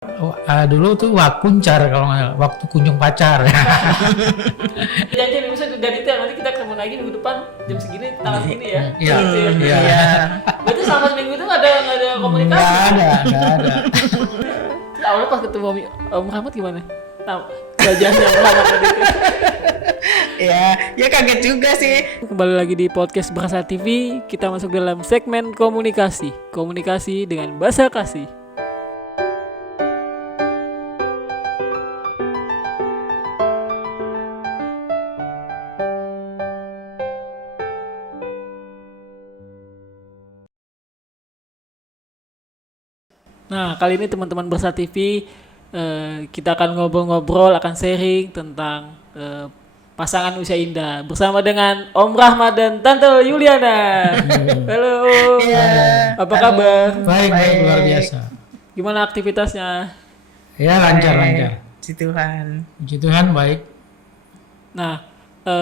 Dulu tuh kuncar kalau nggak salah, waktu kunjung pacar. Janji misalnya udah detail, nanti kita ketemu lagi minggu depan jam segini, tanggal segini ya. Iya. Gitu ya. Iya. Berarti selama seminggu itu nggak ada komunikasi. Nggak ada. Awalnya pas ketemu Om Rahmat gimana? Tahu wajahnya Om Rahmat tadi itu. Ya kaget juga sih. Kembali lagi di podcast Bahasa TV, kita masuk dalam segmen komunikasi. Komunikasi dengan bahasa kasih. Nah, kali ini teman-teman Bahasa TV kita akan ngobrol-ngobrol, akan sharing tentang pasangan usia indah bersama dengan Om Rahmat dan Tante Yuliana. Halo. Apa kabar? Baik, luar biasa. Gimana aktivitasnya? Ya lancar. Puji Tuhan. Puji Tuhan baik. Nah,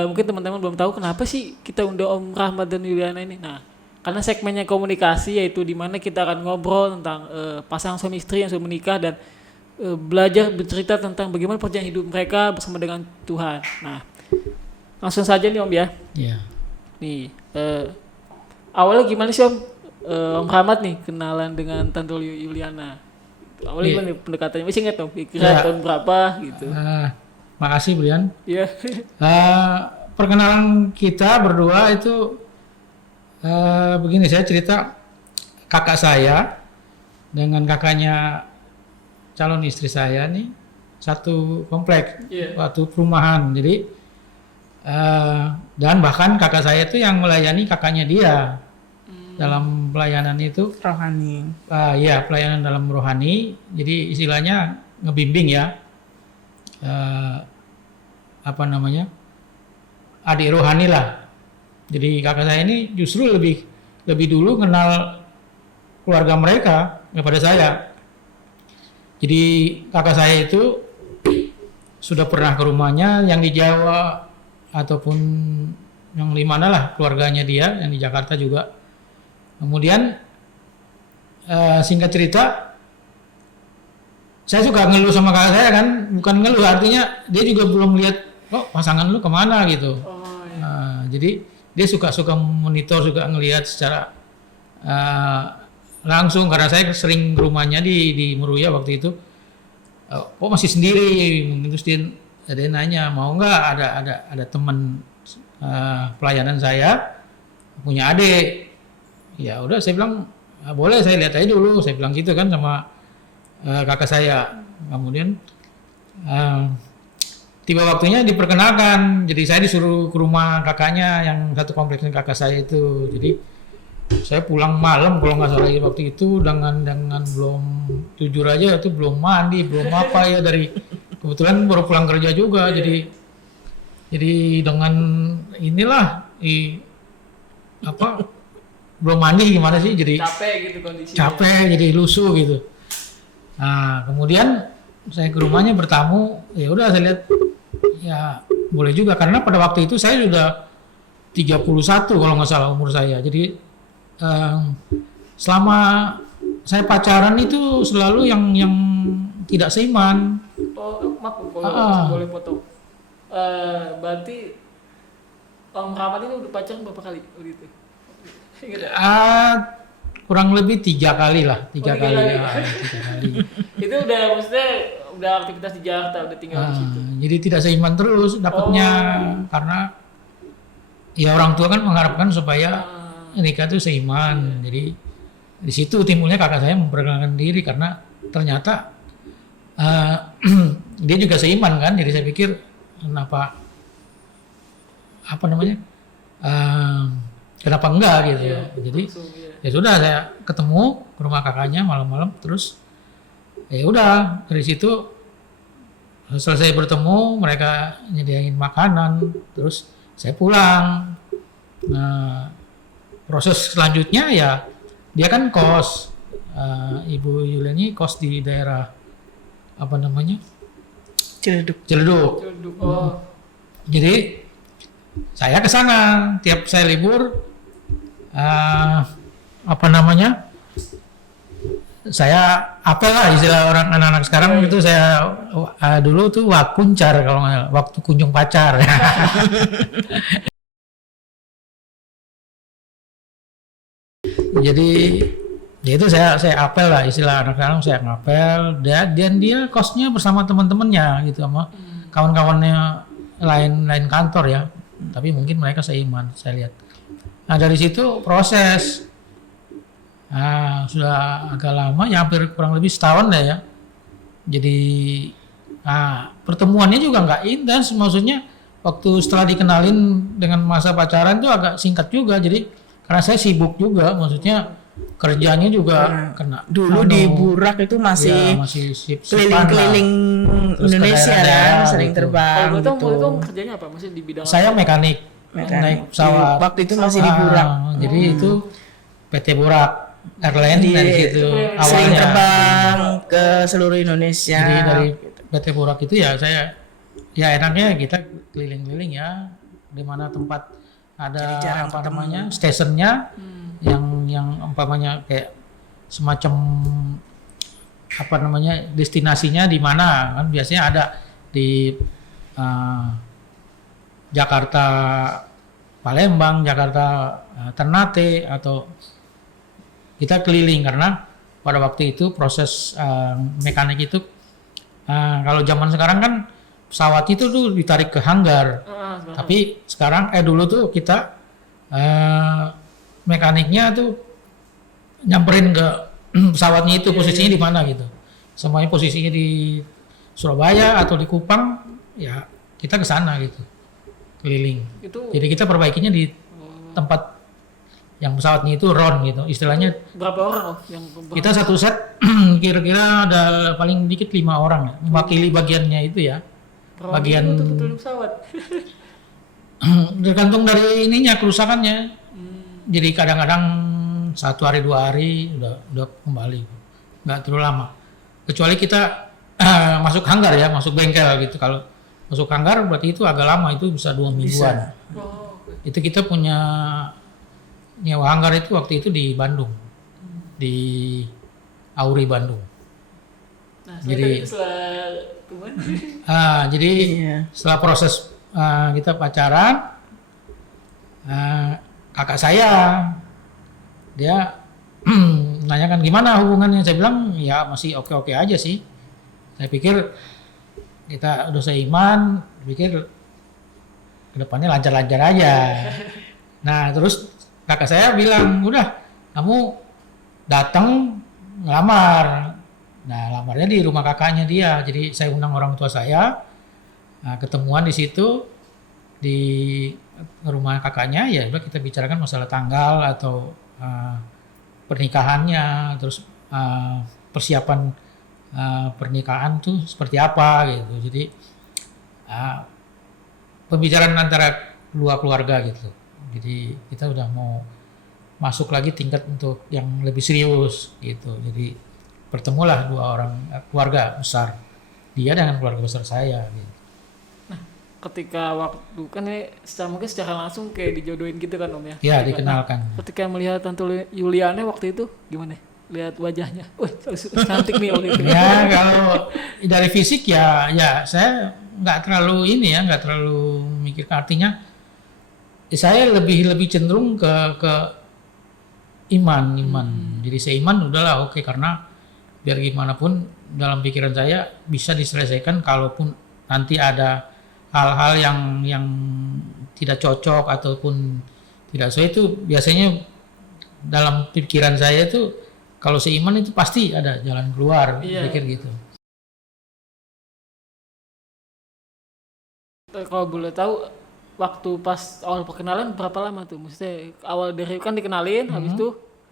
mungkin teman-teman belum tahu kenapa sih kita undang Om Rahmat dan Yuliana ini. Nah, karena segmennya komunikasi, yaitu di mana kita akan ngobrol tentang pasangan suami istri yang sudah menikah dan belajar bercerita tentang bagaimana perjalanan hidup mereka bersama dengan Tuhan. Nah, langsung saja nih Om ya. Iya. Nih, awalnya gimana sih Om? Om Rahmat nih kenalan dengan Tante Yuliana. Awalnya gimana nih pendekatannya? Masih ingat Om? Kira tahun berapa gitu? Makasih Brian. Iya. Perkenalan kita berdua itu begini, saya cerita kakak saya dengan kakaknya calon istri saya nih satu komplek, waktu perumahan. Jadi dan bahkan kakak saya itu yang melayani kakaknya dia dalam pelayanan itu Rohani. ya pelayanan dalam rohani. Jadi istilahnya ngebimbing ya, adik rohani lah. Jadi kakak saya ini justru lebih dulu kenal keluarga mereka daripada saya. Jadi kakak saya itu sudah pernah ke rumahnya yang di Jawa ataupun yang di mana lah keluarganya dia, yang di Jakarta juga. Kemudian singkat cerita, saya suka ngeluh sama kakak saya kan, bukan ngeluh, artinya dia juga belum lihat kok pasangan lu kemana gitu. Jadi dia suka monitor, suka ngelihat secara langsung, karena saya sering ke rumahnya di Meruya waktu itu. Kok masih sendiri? Terus dia nanya mau nggak ada teman pelayanan saya punya adik. Ya udah, saya bilang boleh, saya lihat aja dulu, saya bilang gitu kan sama kakak saya. Kemudian tiba waktunya diperkenalkan, jadi saya disuruh ke rumah kakaknya yang satu kompleksnya kakak saya itu. Jadi saya pulang malam kalau nggak salah waktu itu dengan belum, jujur aja itu belum mandi, belum apa ya, dari kebetulan baru pulang kerja juga. Jadi dengan inilah belum mandi gimana sih, jadi Capek gitu kondisinya. capek, jadi lusuh gitu. Nah kemudian saya ke rumahnya bertamu, ya udah saya lihat ya boleh juga, karena pada waktu itu saya sudah 31 kalau nggak salah umur saya. Jadi selama saya pacaran itu selalu yang tidak seiman. Oh, maaf kalau boleh potong. Berarti Om Rahmat ini udah pacaran berapa kali gitu? Ingat ya? Kurang lebih 3 kali lah, 3 kali. kali. 3 kali. Itu udah maksudnya udah aktivitas di Jakarta, udah tinggal di situ. Jadi tidak seiman terus dapatnya, karena ya orang tua kan mengharapkan supaya nikah itu seiman. Jadi di situ timbulnya kakak saya memperkenalkan diri, karena ternyata dia juga seiman kan. Jadi saya pikir kenapa enggak gitu. Jadi ya sudah, saya ketemu ke rumah kakaknya malam-malam, terus ya udah dari situ selesai bertemu, mereka nyediain makanan, terus saya pulang. Nah proses selanjutnya ya dia kan kos, Ibu Yuliani kos di daerah Ciledug. Jadi saya ke sana tiap saya libur, saya apel lah istilah orang anak-anak sekarang itu saya dulu tuh wakuncar kalau nggak salah, waktu kunjung pacar. Jadi ya itu saya apel lah istilah anak sekarang, saya ngapel dan dia kosnya bersama teman-temannya gitu sama kawan-kawannya lain kantor ya, tapi mungkin mereka seiman saya lihat. Nah dari situ proses sudah agak lama ya, hampir kurang lebih setahun lah ya. Jadi pertemuannya juga nggak intens, maksudnya waktu setelah dikenalin dengan masa pacaran tuh agak singkat juga, jadi karena saya sibuk juga, maksudnya kerjanya juga kena. Dulu di Burak itu masih keliling-keliling Indonesia kan, sering Kalau terbang betul gitu. itu kerjanya apa? Maksudnya di bidang Saya mekanik naik pesawat. Waktu itu masih di Burak. Jadi itu PT Burak Airline dari situ Sering awalnya. terbang ke seluruh Indonesia. Jadi dari PT Burak itu ya saya ya enaknya kita keliling-keliling ya, di mana tempat ada apa namanya stationnya yang umpamanya kayak semacam apa namanya destinasinya di mana kan biasanya ada di Jakarta Palembang, Jakarta Ternate, atau kita keliling karena pada waktu itu proses mekanik itu kalau zaman sekarang kan pesawat itu tuh ditarik ke hanggar. Tapi sekarang dulu tuh kita mekaniknya tuh nyamperin ke pesawatnya itu posisinya di mana gitu. Semuanya posisinya di Surabaya atau di Kupang, ya kita ke sana gitu. Keliling. Jadi kita perbaikinya di tempat yang pesawatnya itu round gitu. Istilahnya berapa orang yang kita satu set kira-kira ada paling dikit 5 orang ya, mewakili bagiannya itu ya. Bagian betul pesawat. Tergantung dari ininya kerusakannya. Jadi kadang-kadang 1 hari 2 hari udah kembali, nggak terlalu lama. Kecuali kita masuk hanggar ya, masuk bengkel gitu. Kalau masuk hanggar berarti itu agak lama, itu bisa 2 mingguan. Itu kita punya nyewa hanggar itu waktu itu di Bandung, di Auri Bandung. Nah, jadi jadi setelah proses kita pacaran, kakak saya dia nanyakan gimana hubungannya. Saya bilang ya masih oke-oke aja sih. Saya pikir kita udah seiman, pikir kedepannya lancar-lancar aja. Nah terus kakak saya bilang udah kamu datang ngelamar. Nah lamarnya di rumah kakaknya dia, jadi saya undang orang tua saya, ketemuan di situ di rumah kakaknya, ya udah kita bicarakan masalah tanggal atau pernikahannya, terus persiapan pernikahan tuh seperti apa gitu. Jadi pembicaraan antara dua keluarga gitu. Jadi kita udah mau masuk lagi tingkat untuk yang lebih serius gitu. Jadi bertemulah 2 orang keluarga besar, dia dengan keluarga besar saya gitu. Nah, ketika waktu kan ini mungkin secara langsung kayak dijodohin gitu kan Om ya? Ya dikenalkan. Ketika melihat Tante Yuliana waktu itu gimana? Lihat wajahnya, wah cantik nih waktu itu. Ya kalau dari fisik ya saya nggak terlalu nggak terlalu mikir, artinya saya lebih cenderung ke iman. Jadi seiman udahlah oke, karena biar gimana pun dalam pikiran saya bisa diselesaikan kalaupun nanti ada hal-hal yang tidak cocok ataupun tidak sesuai. Itu biasanya dalam pikiran saya itu kalau seiman itu pasti ada jalan keluar, pikir gitu. Kalau boleh tahu waktu pas awal perkenalan berapa lama tuh? Maksudnya awal dari kan dikenalin, habis itu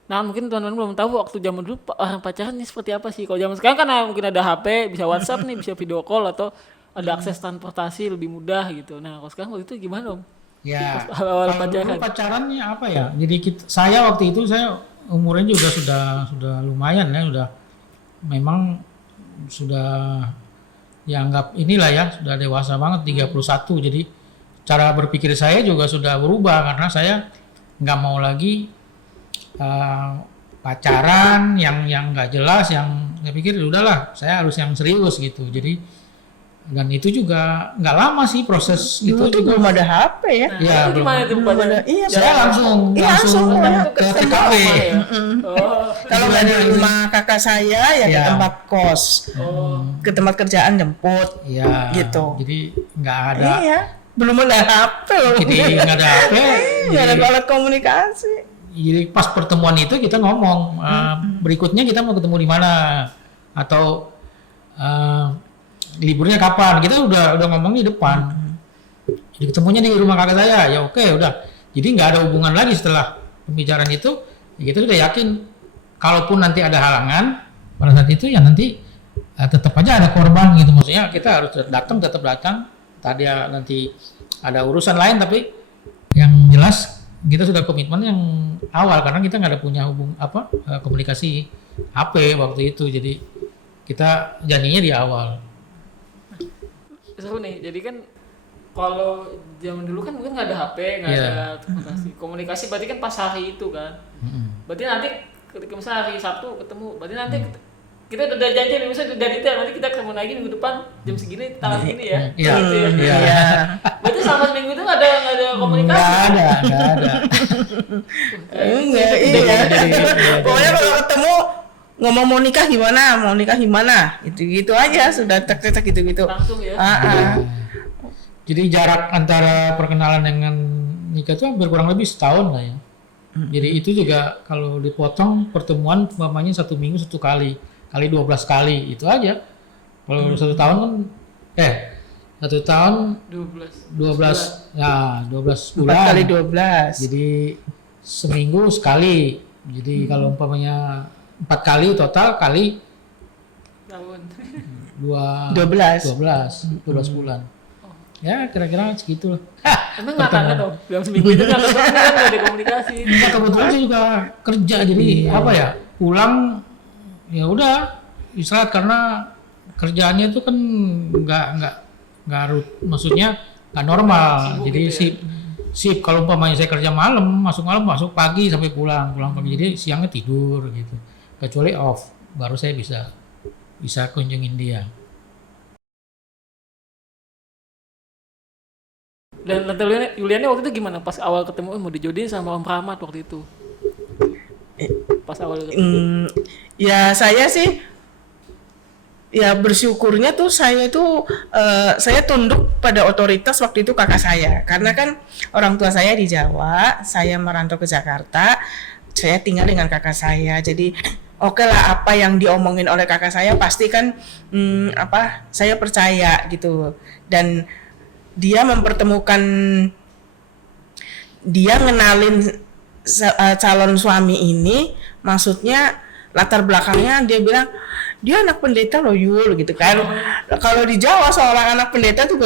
nah mungkin teman-teman belum tahu waktu zaman dulu orang pacaran ini seperti apa sih. Kalau zaman sekarang kan mungkin ada HP, bisa WhatsApp nih, bisa video call, atau ada akses transportasi lebih mudah gitu. Nah kalau sekarang waktu itu gimana Om? Ya Awal kalau pacarannya apa ya, jadi saya waktu itu saya umurnya juga sudah lumayan ya, memang sudah dianggap inilah ya, sudah dewasa banget, 31. Jadi cara berpikir saya juga sudah berubah, karena saya nggak mau lagi pacaran yang nggak jelas, yang saya pikir udahlah saya harus yang serius gitu. Jadi dan itu juga nggak lama sih proses itu Dulu tuh juga. belum ada HP ya. Nah, Ya, itu belum gimana tuh belum Pak? ada. Iya, Saya langsung ke TKP. Oh. Kalau nggak di rumah kakak saya ya ke Iya. tempat kos, ke tempat kerjaan jemput, Ya, gitu. jadi nggak ada. Iya, belum ada HP loh. Jadi nggak ada HP. Nggak ada Jadi, alat komunikasi. jadi pas pertemuan itu kita ngomong berikutnya kita mau ketemu di mana atau liburnya kapan. Kita udah ngomong di depan. Jadi ketemunya di rumah kakak saya. Ya oke, udah. Jadi nggak ada hubungan lagi setelah pembicaraan itu. Ya kita sudah yakin kalaupun nanti ada halangan pada saat itu ya nanti tetap aja ada korban gitu. Maksudnya kita harus tetap datang. Tadi nanti ada urusan lain tapi yang jelas kita sudah komitmen yang awal karena kita nggak ada punya komunikasi HP waktu itu. Jadi kita janjinya di awal. Seru nih, jadi kan kalau zaman dulu kan mungkin nggak ada HP, nggak Iya. ada komunikasi berarti kan pas hari itu kan. Berarti nanti ketika misalnya hari Sabtu ketemu, berarti nanti kita udah janji nih, misalnya udah detail, nanti kita ketemu lagi minggu depan jam segini, tanggal segini ya. Iya. Gitu ya. Iya. Berarti selama seminggu itu nggak ada komunikasi. Nggak ada. Enggak, iya. Pokoknya kalau ketemu ngomong mau nikah gimana, gitu aja sudah tek gitu. Langsung ya. Jadi jarak antara perkenalan dengan nikah itu hampir kurang lebih setahun lah ya. Jadi itu juga kalau dipotong pertemuan umpamanya 1 minggu 1 kali 12 kali itu aja. Kalau 1 tahun kan 1 tahun 12 ya 12 4 bulan. kali 12. Jadi seminggu sekali. Jadi kalau umpamanya 4 kali total kali Tahun. 12 bulan. Ya kira-kira segitulah. Emang nggak kangen dong? Dalam seminggu itu nggak ketemu kan nggak ada komunikasi. Nah, kebetulan saya juga kerja jadi apa ya pulang ya udah istirahat karena kerjaannya itu kan nggak maksudnya nggak normal. Sibuk Jadi gitu ya? sip kalau umpamanya saya kerja masuk pagi sampai pulang pagi jadi siangnya tidur gitu kecuali off baru saya bisa kunjungin dia. Dan Tante Yuliani waktu itu gimana pas awal ketemu mau dijodohin sama Om Rahmat waktu itu? Pas awal ketemu. Ya saya sih ya bersyukurnya tuh saya tunduk pada otoritas waktu itu kakak saya karena kan orang tua saya di Jawa, saya merantau ke Jakarta, saya tinggal dengan kakak saya. Jadi oke lah apa yang diomongin oleh kakak saya pasti kan saya percaya gitu. Dan dia ngenalin calon suami ini, maksudnya latar belakangnya dia bilang dia anak pendeta loh Yul gitu kan. Kalau di Jawa seorang anak pendeta tuh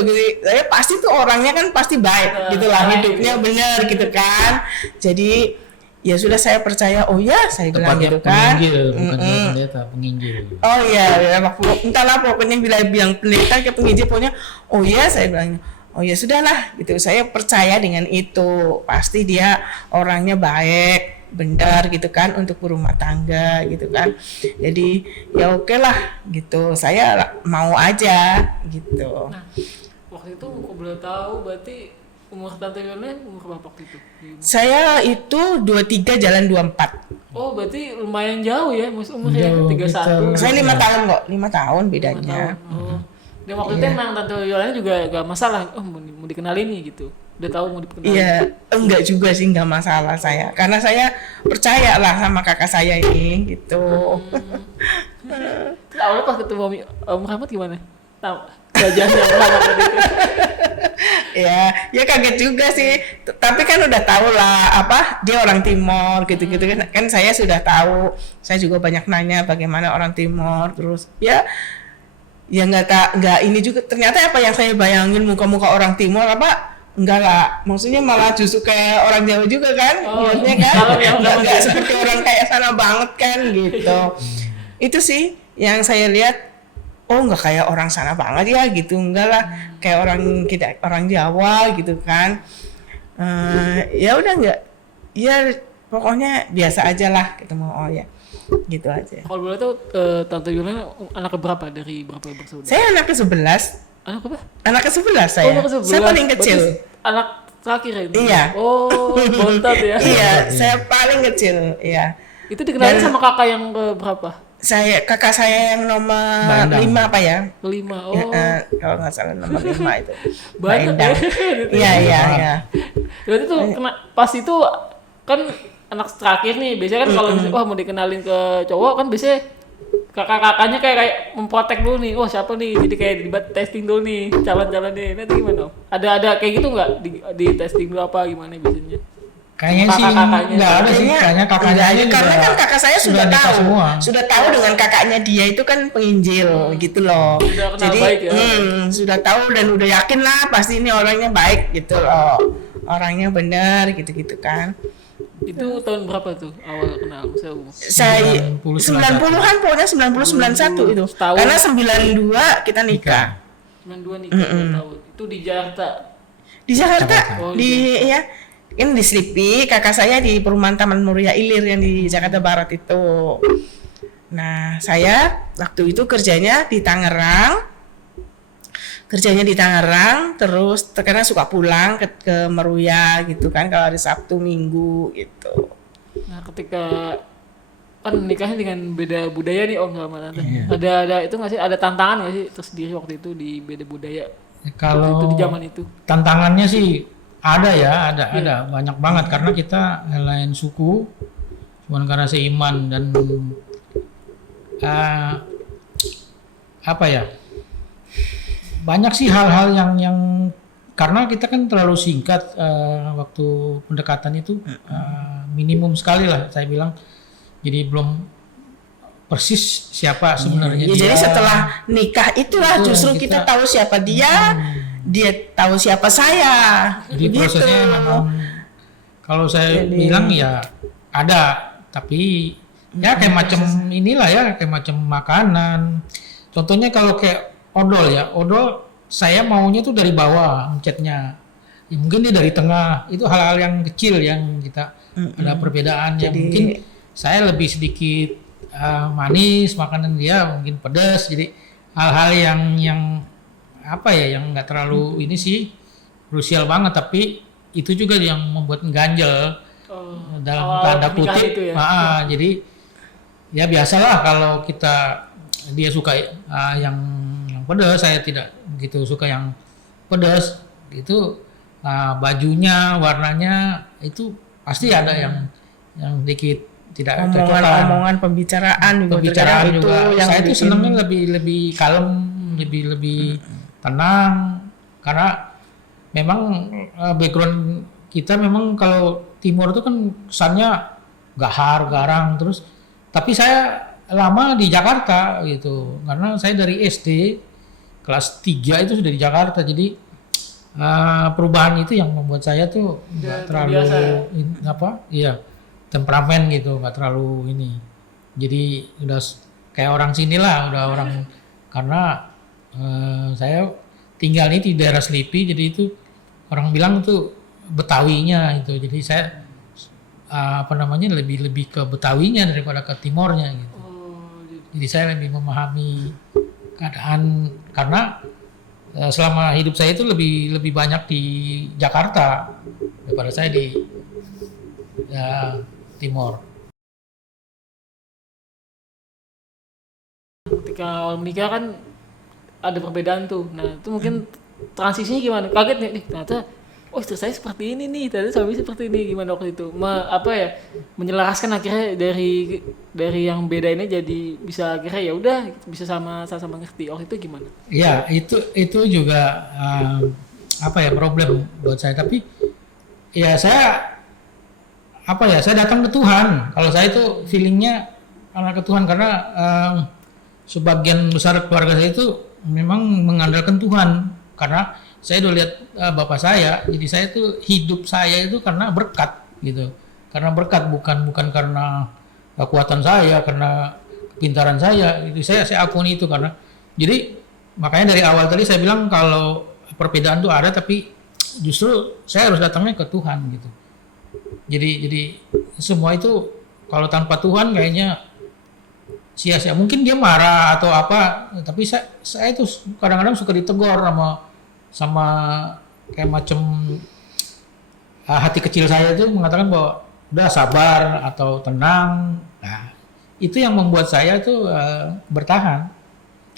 saya pasti tuh orangnya kan pasti baik gitu lah, hidupnya benar gitu kan. Jadi ya sudah saya percaya, oh ya saya bilang gitu kan. Penginjil, bukan pendeta, penginjil. Oh iya, entahlah pokoknya bilang pendeta ke penginjil, pokoknya oh iya saya bilang, oh ya sudahlah gitu. Saya percaya dengan itu, pasti dia orangnya baik, benar gitu kan untuk berumah tangga gitu kan. Jadi ya oke lah gitu, saya mau aja gitu. Nah, waktu itu kok boleh tahu berarti umur Tante Yuliani umur berapa waktu itu? Saya itu 23 jalan 24. Oh berarti lumayan jauh ya umurnya Jauh, 31. Saya 5 tahun kok, 5 tahun bedanya. Oh. Dan waktu itu emang Tante Yuliani juga gak masalah, mau dikenalin nih gitu. Udah tahu mau dikenalin. Iya, enggak juga sih, enggak masalah saya. Karena saya percaya lah sama kakak saya ini gitu. Terus awalnya pas ketemu Om Rahmat gimana? Tahu wajahnya Om Rahmat tadi itu. ya kaget juga sih. Tapi kan udah tahu lah dia orang Timor gitu-gitu kan. Kan saya sudah tahu. Saya juga banyak nanya bagaimana orang Timor, terus ya nggak ini juga ternyata apa yang saya bayangin muka-muka orang Timor enggak lah, maksudnya malah justru kayak orang Jawa juga kan, maksudnya kan nggak seperti orang kayak sana banget kan gitu. Itu sih yang saya lihat, oh nggak kayak orang sana banget ya gitu, enggak lah, kayak orang Jawa gitu kan. Ya udah nggak, ya pokoknya biasa aja lah ketemu. Oh ya, gitu aja. Kalau boleh tahu Tante Yuliana anak keberapa dari berapa bersaudara? Saya anak ke-11. Anak apa? Anak ke-11 saya. anak ke-11. Saya paling kecil. Berarti anak terakhir ya? Itu? Iya. Oh, bontot ya. Iya, saya paling kecil. Iya. Itu dikenalin sama kakak yang berapa? Kakak saya yang nomor 5 apa ya? Kelima. Oh. Kalau nggak salah nomor 5 itu. Mbak Banyak Endang. ya. Iya. Berarti tuh pas itu kan anak terakhir nih, biasanya kan kalau misalnya wah mau dikenalin ke cowok kan biasanya kakak-kakaknya kayak memprotek dulu nih, wah siapa nih, jadi kayak dibuat testing dulu nih calon-calon nih, nanti gimana Om? Ada kayak gitu nggak di testing dulu apa gimana biasanya? Kayaknya sih nggak ada sih, kayaknya kakaknya aja juga karena kan kakak saya sudah nikah tahu, semua. sudah tahu dengan kakaknya dia itu kan penginjil gitu loh. Sudah kenal Jadi baik ya? sudah tahu dan udah yakin lah pasti ini orangnya baik gitu loh, orangnya benar gitu-gitu kan. Itu tahun berapa tuh awal kenal saya umur? Saya 90-an pokoknya 90-91 itu. Setahun. Karena 92 kita nikah. 92 nikah 2 tahun. Itu di Jakarta. Di Jakarta, Oh, ya ini di Slipi, kakak saya di Perumahan Taman Muria Ilir yang di Jakarta Barat itu. Nah, saya waktu itu kerjanya di Tangerang, terus karena suka pulang ke Meruya gitu kan kalau hari Sabtu Minggu gitu. Nah, ketika kan nikahnya dengan beda budaya nih Om sama Tante. Iya. Ada itu nggak sih? Ada tantangan nggak sih tersendiri waktu itu di beda budaya? Kalau Waktu itu di zaman itu. tantangannya sih ada ya, ada banyak banget karena kita lain suku, cuman karena seiman dan apa ya, banyak sih hal-hal yang karena kita kan terlalu singkat waktu pendekatan itu, minimum sekali lah saya bilang, jadi belum persis siapa sebenarnya Ya, dia. jadi setelah nikah itulah Betul, justru kita tahu siapa dia, dia tahu siapa saya. Jadi prosesnya memang kalau saya bilang ya ada, tapi ya kayak macam inilah ya, kayak macam makanan. Contohnya kalau kayak odol saya maunya tuh dari bawah mencetnya. Ya, mungkin dia dari tengah. Itu hal-hal yang kecil yang kita ada perbedaan. Yang mungkin saya lebih sedikit manis, makanan dia mungkin pedas. Jadi hal-hal yang apa ya, yang nggak terlalu ini sih krusial banget, tapi itu juga yang membuat ganjel dalam tanda kutip. Itu ya? Jadi ya biasalah kalau dia suka yang pedas, saya tidak gitu suka yang pedas gitu. Bajunya, warnanya itu pasti ada yang dikit tidak cocokan. Omongan pembicaraan juga. yang Saya itu bikin- senangnya lebih kalem, lebih tenang karena memang background kita memang kalau timur itu kan kesannya gahar, garang terus. Tapi saya lama di Jakarta gitu karena saya dari SD kelas 3 itu sudah di Jakarta, jadi perubahan itu yang membuat saya tuh nggak terlalu temperamen gitu, nggak terlalu ini. Jadi udah kayak orang sini lah, udah orang karena saya tinggal ini di daerah Selipi, jadi itu orang bilang itu Betawinya itu. Jadi saya lebih ke Betawinya daripada ke Timornya gitu. Jadi saya lebih memahami keadaan karena selama hidup saya itu lebih banyak di Jakarta daripada saya di Timor. Ketika awal menikah kan ada perbedaan tuh. Nah, itu mungkin transisinya gimana? Kaget nih, ternyata istri saya seperti ini nih, ternyata suami seperti ini, gimana waktu itu? Menyelaraskan akhirnya dari yang beda ini jadi bisa akhirnya ya udah bisa sama ngerti. Waktu itu gimana? Ya, itu juga problem buat saya, tapi ya saya datang ke Tuhan. Kalau saya itu feelingnya karena ke Tuhan karena sebagian besar keluarga saya itu memang mengandalkan Tuhan karena saya udah lihat bapak saya, jadi saya tuh hidup saya itu karena berkat gitu, karena berkat bukan karena kekuatan saya, karena kepintaran saya, itu saya akui itu karena jadi makanya dari awal tadi saya bilang kalau perbedaan tuh ada, tapi justru saya harus datangnya ke Tuhan gitu. Jadi semua itu kalau tanpa Tuhan kayaknya sia-sia. Mungkin dia marah atau apa, tapi saya itu kadang-kadang suka ditegur sama kayak macam hati kecil saya itu mengatakan bahwa udah sabar atau tenang. Nah, itu yang membuat saya itu bertahan.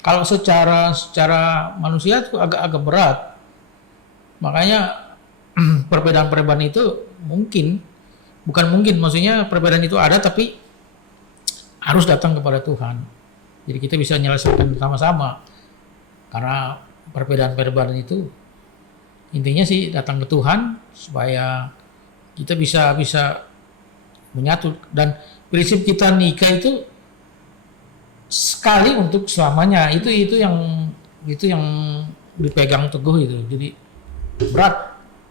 Kalau secara manusia itu agak berat. Makanya perbedaan-perbedaan itu bukan mungkin, maksudnya perbedaan itu ada tapi harus datang kepada Tuhan. Jadi kita bisa menyelesaikan sama-sama. Karena perbedaan-perbedaan itu intinya sih datang ke Tuhan supaya kita bisa menyatu, dan prinsip kita nikah itu sekali untuk selamanya. Itu yang dipegang teguh itu. Jadi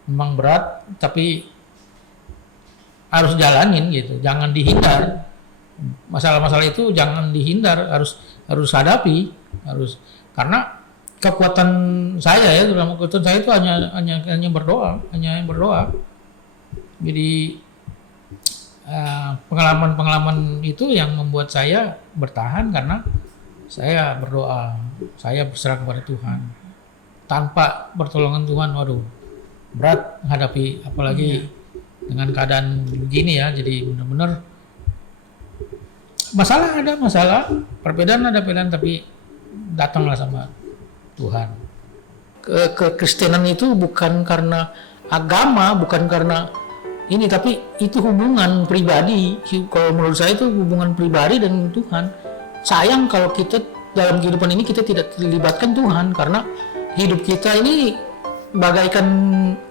memang berat tapi harus jalanin gitu. Jangan dihindar. Masalah-masalah itu jangan dihindar, harus hadapi, karena kekuatan saya ya, dalam kekuatan saya itu hanya berdoa. Jadi pengalaman itu yang membuat saya bertahan, karena saya berdoa, saya berserah kepada Tuhan. Tanpa pertolongan Tuhan, waduh, berat menghadapi, apalagi dengan keadaan begini ya. Jadi benar-benar masalah, perbedaan, tapi datanglah sama Tuhan. Kekristenan itu bukan karena agama, bukan karena ini, tapi itu hubungan pribadi. Kalau menurut saya itu hubungan pribadi dengan Tuhan. Sayang kalau kita dalam kehidupan ini kita tidak dilibatkan Tuhan, karena hidup kita ini bagaikan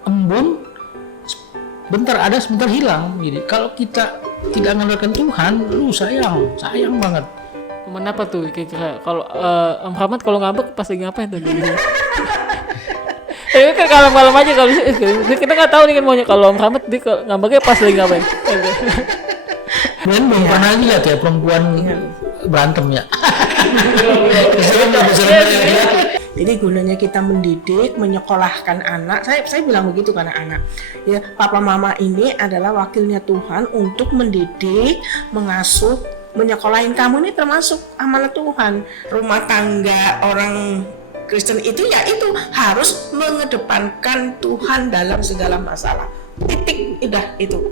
embun, bentar ada sebentar hilang. Jadi kalau kita tidak mengandalkan Tuhan, sayang banget. Kenapa tuh kira-kira kalau Om Rahmat kalau ngambek pas lagi ngapain tuh? Tapi kan malam-malam aja, kalau kita nggak tahu nih kan maunya. Kalau Om Rahmat dia ngambeknya pas lagi ngapain? Dan belum pernah lihat ya perempuan berantem ya. Jadi gunanya kita mendidik, menyekolahkan anak. Saya bilang begitu karena anak. Ya, papa mama ini adalah wakilnya Tuhan untuk mendidik, mengasuh, menyekolahin kamu, ini termasuk amanat Tuhan. Rumah tangga orang Kristen itu ya itu harus mengedepankan Tuhan dalam segala masalah. Titik, udah itu.